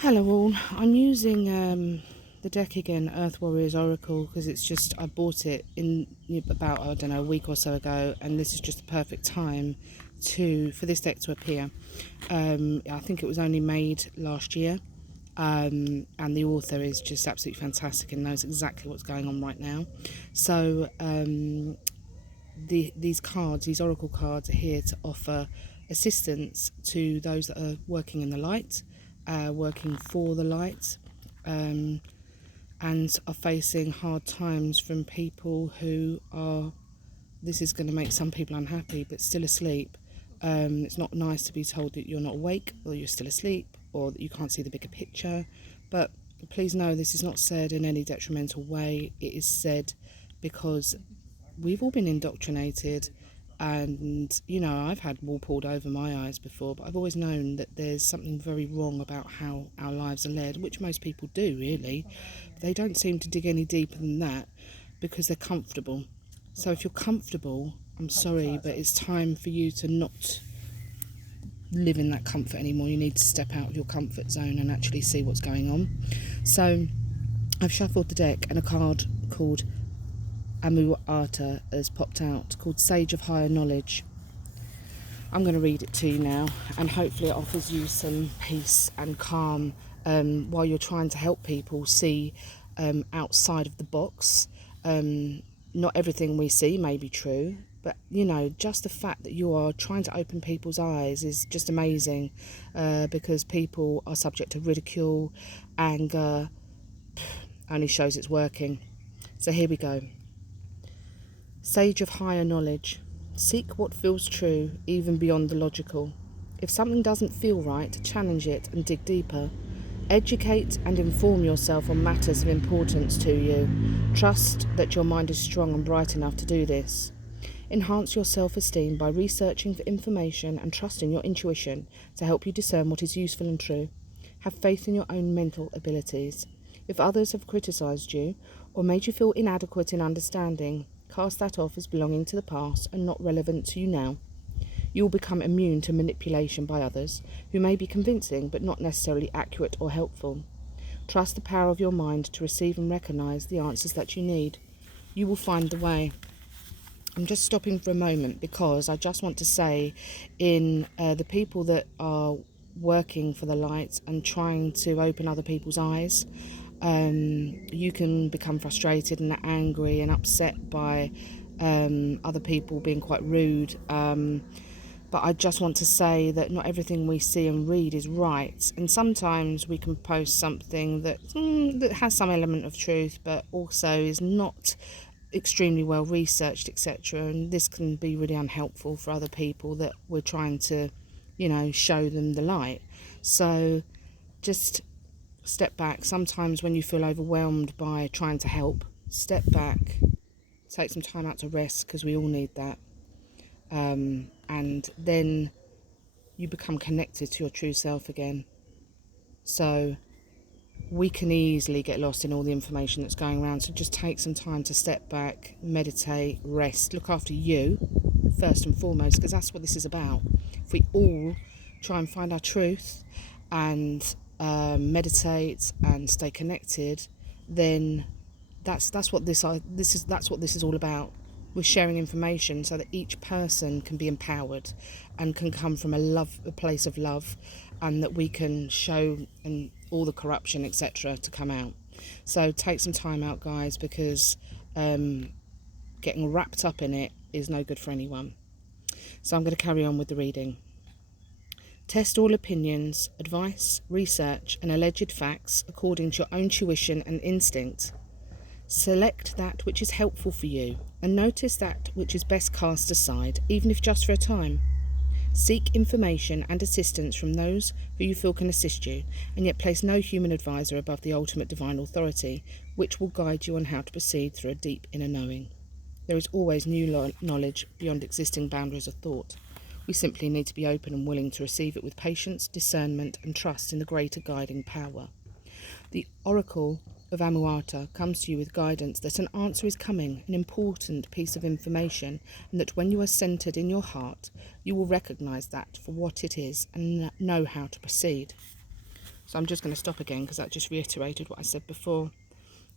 Hello all, I'm using the deck again, Earth Warriors Oracle, because I bought it in about, I don't know, a week or so ago, and this is just the perfect time for this deck to appear. I think it was only made last year, and the author is just absolutely fantastic and knows exactly what's going on right now. So these Oracle cards are here to offer assistance to those that are working in the light, working for the light, and are facing hard times from people who are, this is going to make some people unhappy, but still asleep. It's not nice to be told that you're not awake or you're still asleep or that you can't see the bigger picture. But please know this is not said in any detrimental way. It is said because we've all been indoctrinated, and I've had wool pulled over my eyes before, but I've always known that there's something very wrong about how our lives are led, which most people do really. They don't seem to dig any deeper than that because they're comfortable. So if you're comfortable, I'm sorry, but it's time for you to not live in that comfort anymore. You need to step out of your comfort zone and actually see what's going on. So I've shuffled the deck, and a card called Amu Ata has popped out, called Sage of Higher Knowledge. I'm going to read it to you now, and hopefully it offers you some peace and calm while you're trying to help people see outside of the box. Not everything we see may be true, but just the fact that you are trying to open people's eyes is just amazing, because people are subject to ridicule. Anger only shows it's working. So here we go. Sage of Higher Knowledge. Seek what feels true, even beyond the logical. If something doesn't feel right, challenge it and dig deeper. Educate and inform yourself on matters of importance to you. Trust that your mind is strong and bright enough to do this. Enhance your self-esteem by researching for information and trusting your intuition to help you discern what is useful and true. Have faith in your own mental abilities. If others have criticised you or made you feel inadequate in understanding, cast that off as belonging to the past and not relevant to you now. You will become immune to manipulation by others, who may be convincing but not necessarily accurate or helpful. Trust the power of your mind to receive and recognise the answers that you need. You will find the way. I'm just stopping for a moment because I just want to say, in the people that are working for the light and trying to open other people's eyes, you can become frustrated and angry and upset by other people being quite rude. But I just want to say that not everything we see and read is right. And sometimes we can post something that has some element of truth, but also is not extremely well researched, etc. And this can be really unhelpful for other people that we're trying to, show them the light. So just step back. Sometimes when you feel overwhelmed by trying to help, step back, take some time out to rest, because we all need that. And then you become connected to your true self again. So we can easily get lost in all the information that's going around. So just take some time to step back, meditate, rest, look after you first and foremost, because that's what this is about. If we all try and find our truth and meditate and stay connected, then that's what this is all about. We're sharing information so that each person can be empowered and can come from a place of love, and that we can show and all the corruption, etc., to come out. So take some time out, guys, because getting wrapped up in it is no good for anyone. So I'm going to carry on with the reading. Test all opinions, advice, research, and alleged facts according to your own tuition and instinct. Select that which is helpful for you, and notice that which is best cast aside, even if just for a time. Seek information and assistance from those who you feel can assist you, and yet place no human advisor above the ultimate divine authority, which will guide you on how to proceed through a deep inner knowing. There is always new knowledge beyond existing boundaries of thought. We simply need to be open and willing to receive it with patience, discernment, and trust in the greater guiding power. The Oracle of Amu Ata comes to you with guidance that an answer is coming, an important piece of information, and that when you are centered in your heart, you will recognize that for what it is and know how to proceed. So I'm just going to stop again because that just reiterated what I said before.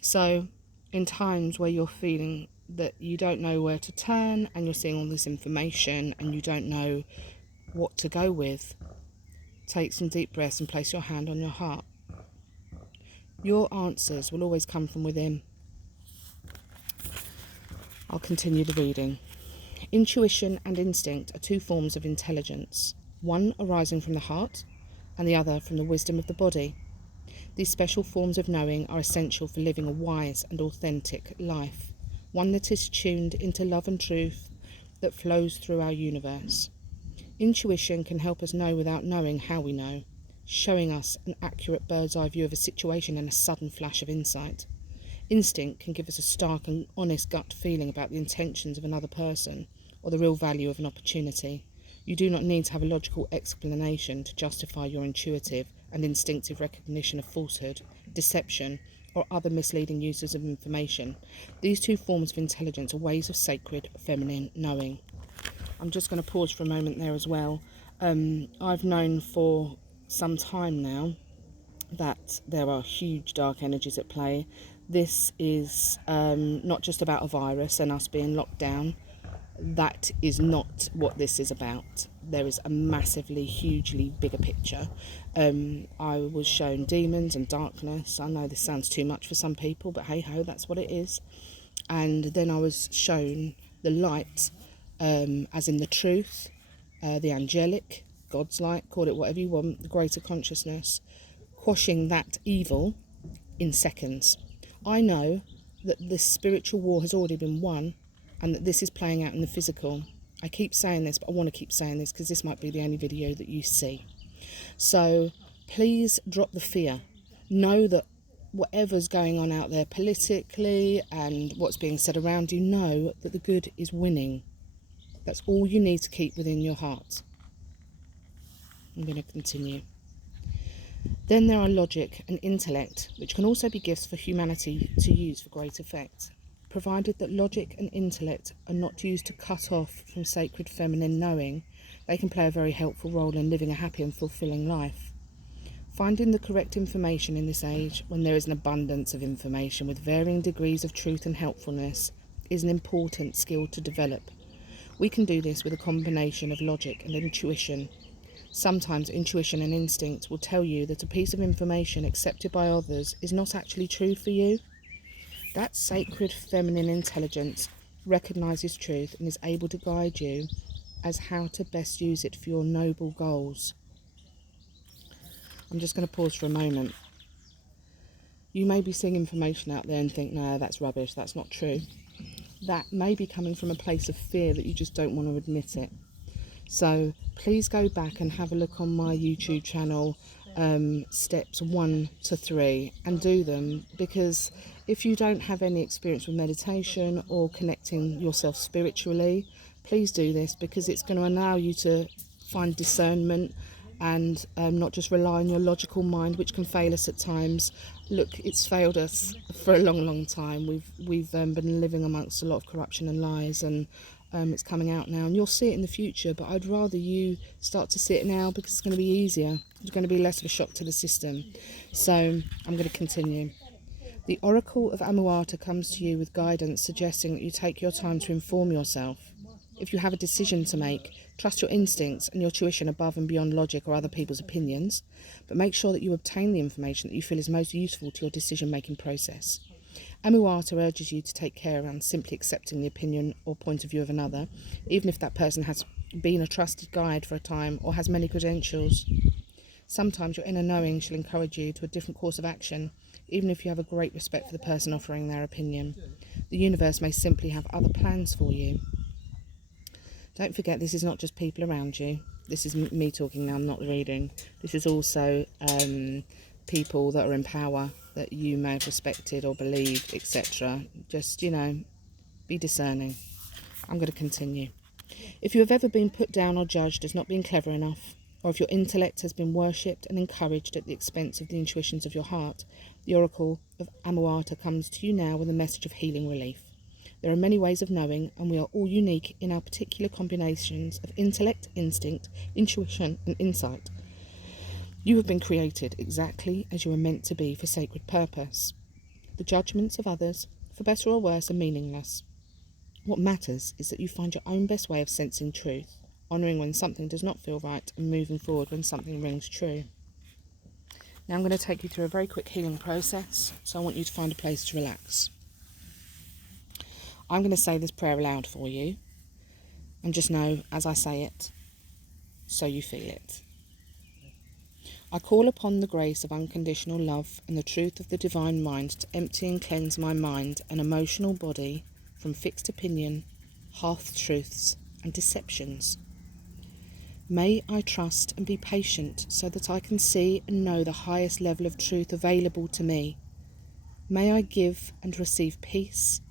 So in times where you're feeling that you don't know where to turn and you're seeing all this information and you don't know what to go with, take some deep breaths and place your hand on your heart. Your answers will always come from within. I'll continue the reading. Intuition and instinct are two forms of intelligence, one arising from the heart and the other from the wisdom of the body. These special forms of knowing are essential for living a wise and authentic life, one that is tuned into love and truth that flows through our universe. Intuition can help us know without knowing how we know, showing us an accurate bird's eye view of a situation and a sudden flash of insight. Instinct can give us a stark and honest gut feeling about the intentions of another person or the real value of an opportunity. You do not need to have a logical explanation to justify your intuitive and instinctive recognition of falsehood, deception, or other misleading uses of information. These two forms of intelligence are ways of sacred feminine knowing. I'm just going to pause for a moment there as well. I've known for some time now that there are huge dark energies at play. This is not just about a virus and us being locked down. That is not what this is about. There is a massively, hugely bigger picture. I was shown demons and darkness. I know this sounds too much for some people, but hey ho, that's what it is. And then I was shown the light, as in the truth, the angelic, God's light, call it whatever you want, the greater consciousness, quashing that evil in seconds. I know that this spiritual war has already been won and that this is playing out in the physical. I keep saying this, but I want to keep saying this because this might be the only video that you see. So please drop the fear. Know that whatever's going on out there politically and what's being said around you, know that the good is winning. That's all you need to keep within your heart. I'm going to continue. Then there are logic and intellect, which can also be gifts for humanity to use for great effect. Provided that logic and intellect are not used to cut off from sacred feminine knowing, they can play a very helpful role in living a happy and fulfilling life. Finding the correct information in this age, when there is an abundance of information with varying degrees of truth and helpfulness, is an important skill to develop. We can do this with a combination of logic and intuition. Sometimes intuition and instinct will tell you that a piece of information accepted by others is not actually true for you. That sacred feminine intelligence recognises truth and is able to guide you as how to best use it for your noble goals. I'm just going to pause for a moment. You may be seeing information out there and think, no, that's rubbish, that's not true. That may be coming from a place of fear that you just don't want to admit it. So please go back and have a look on my YouTube channel, steps 1 to 3, and do them, because if you don't have any experience with meditation or connecting yourself spiritually, please do this, because it's going to allow you to find discernment and not just rely on your logical mind, which can fail us at times. Look, it's failed us for a long time. We've been living amongst a lot of corruption and lies, and it's coming out now, and you'll see it in the future, but I'd rather you start to see it now, because it's going to be easier. It's going to be less of a shock to the system. So I'm going to continue. The Oracle of Amuata comes to you with guidance suggesting that you take your time to inform yourself. If you have a decision to make, trust your instincts and your tuition above and beyond logic or other people's opinions, but make sure that you obtain the information that you feel is most useful to your decision-making process. Amuata urges you to take care around simply accepting the opinion or point of view of another, even if that person has been a trusted guide for a time or has many credentials. Sometimes your inner knowing shall encourage you to a different course of action, even if you have a great respect for the person offering their opinion. The universe may simply have other plans for you. Don't forget, this is not just people around you. This is me talking now, I'm not reading. This is also people that are in power that you may have respected or believed, etc. Just, be discerning. I'm going to continue. If you have ever been put down or judged as not being clever enough, or if your intellect has been worshipped and encouraged at the expense of the intuitions of your heart, the Oracle of Amuata comes to you now with a message of healing relief. There are many ways of knowing, and we are all unique in our particular combinations of intellect, instinct, intuition, and insight. You have been created exactly as you are meant to be for sacred purpose. The judgments of others, for better or worse, are meaningless. What matters is that you find your own best way of sensing truth, honouring when something does not feel right and moving forward when something rings true. Now I'm going to take you through a very quick healing process, so I want you to find a place to relax. I'm going to say this prayer aloud for you, and just know as I say it, so you feel it. I call upon the grace of unconditional love and the truth of the divine mind to empty and cleanse my mind and emotional body from fixed opinion, half-truths and deceptions. May I trust and be patient so that I can see and know the highest level of truth available to me. May I give and receive peace,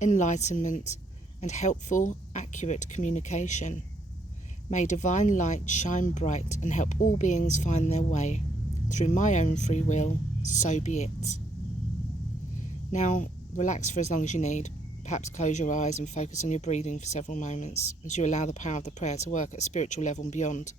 enlightenment and helpful, accurate communication. May divine light shine bright and help all beings find their way. Through my own free will, so be it. Now, relax for as long as you need. Perhaps close your eyes and focus on your breathing for several moments as you allow the power of the prayer to work at a spiritual level and beyond.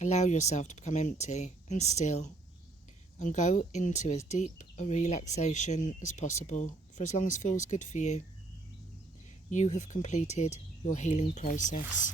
Allow yourself to become empty and still and go into as deep a relaxation as possible for as long as feels good for you. You have completed your healing process.